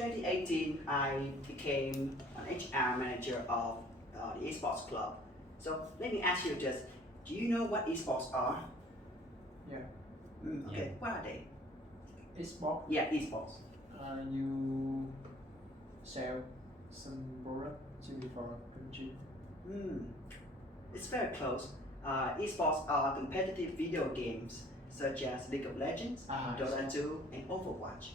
2018, I became an HR manager of the esports club. So let me ask you just, do you know what esports are? Yeah. Okay, what are they? Export. Yeah, esports. You sell some product for country. It's very close. Esports are competitive video games such as League of Legends, Dota 2, and Overwatch.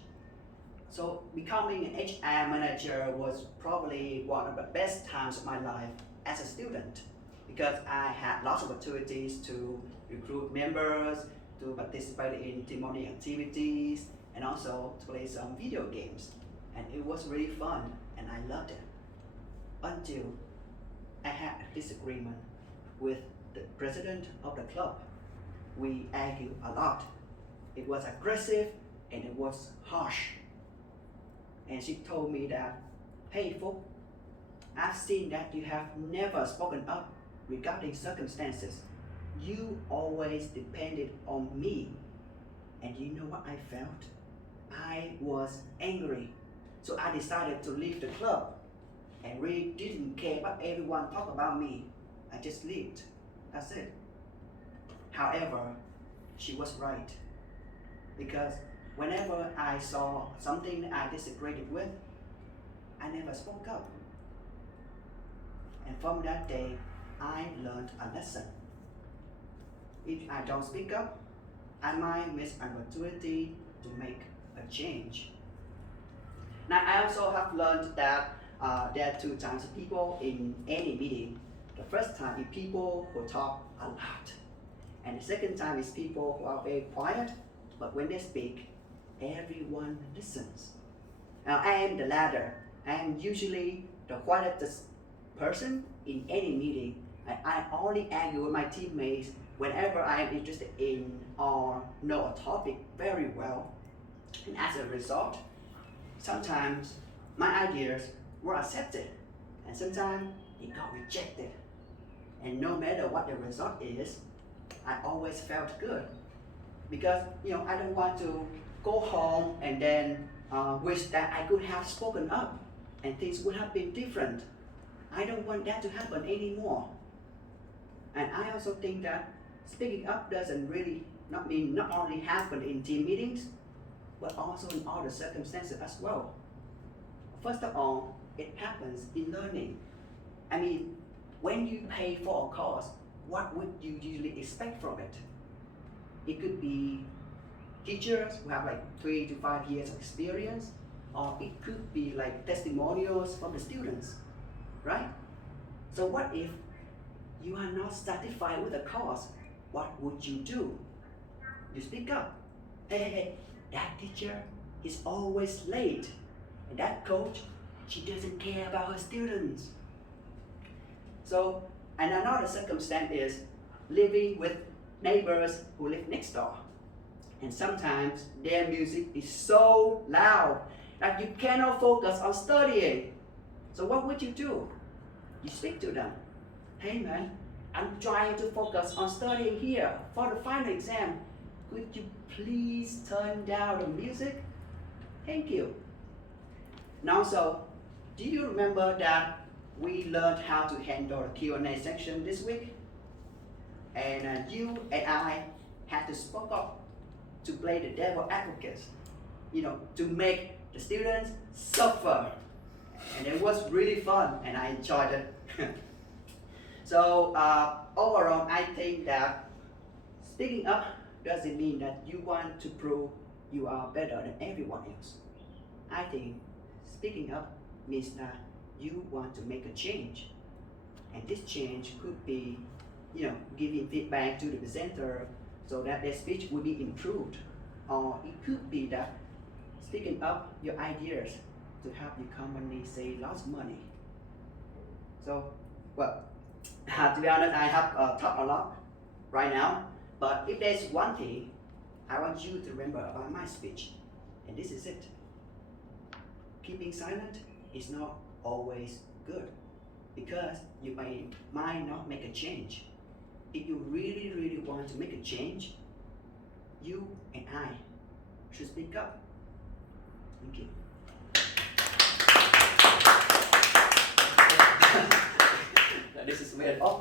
So becoming an HR manager was probably one of the best times of my life as a student because I had lots of opportunities to recruit members, to participate in team bonding activities, and also to play some video games. And it was really fun and I loved it. Until I had a disagreement with the president of the club. We argued a lot. It was aggressive and it was harsh. And she told me that, hey Phuc, I've seen that you have never spoken up regarding circumstances. You always depended on me. And you know what I felt? I was angry. So I decided to leave the club and really didn't care what everyone talked about me. I just left. That's it. However, she was right. Because whenever I saw something I disagreed with, I never spoke up. And from that day, I learned a lesson. If I don't speak up, I might miss an opportunity to make a change. Now, I also have learned that there are two types of people in any meeting. The first type is people who talk a lot. And the second type is people who are very quiet, but when they speak, everyone listens. Now, I am the latter. I am usually the quietest person in any meeting. I only argue with my teammates whenever I am interested in or know a topic very well. And as a result, sometimes my ideas were accepted, and sometimes it got rejected. And no matter what the result is, I always felt good because I don't want to go home and then wish that I could have spoken up and things would have been different. I don't want that to happen anymore. And I also think that speaking up doesn't really not only happen in team meetings, but also in other circumstances as well. First of all, it happens in learning. I mean, when you pay for a course, what would you usually expect from it? It could be teachers who have like 3 to 5 years of experience, or it could be like testimonials from the students, right? So what if you are not satisfied with the course? What would you do? You speak up. Hey, that teacher is always late. And that coach, she doesn't care about her students. So, and another circumstance is living with neighbors who live next door. And sometimes their music is so loud that you cannot focus on studying. So what would you do? You speak to them. Hey man, I'm trying to focus on studying here for the final exam. Could you please turn down the music? Thank you. Now, so, do you remember that we learned how to handle the Q&A section this week? And you and I had to speak up to play the devil advocate, to make the students suffer. And it was really fun and I enjoyed it. So overall, I think that speaking up doesn't mean that you want to prove you are better than everyone else. I think speaking up means that you want to make a change. And this change could be, giving feedback to the presenter so that their speech will be improved. Or it could be that speaking up your ideas to help your company save lots of money. So, well, to be honest, I have talked a lot right now, but if there's one thing I want you to remember about my speech, and this is it. Keeping silent is not always good because you might not make a change. If you really, really want to make a change, you and I should speak up. Thank you.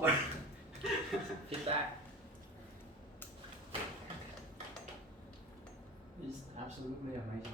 awkward. Feedback is absolutely amazing.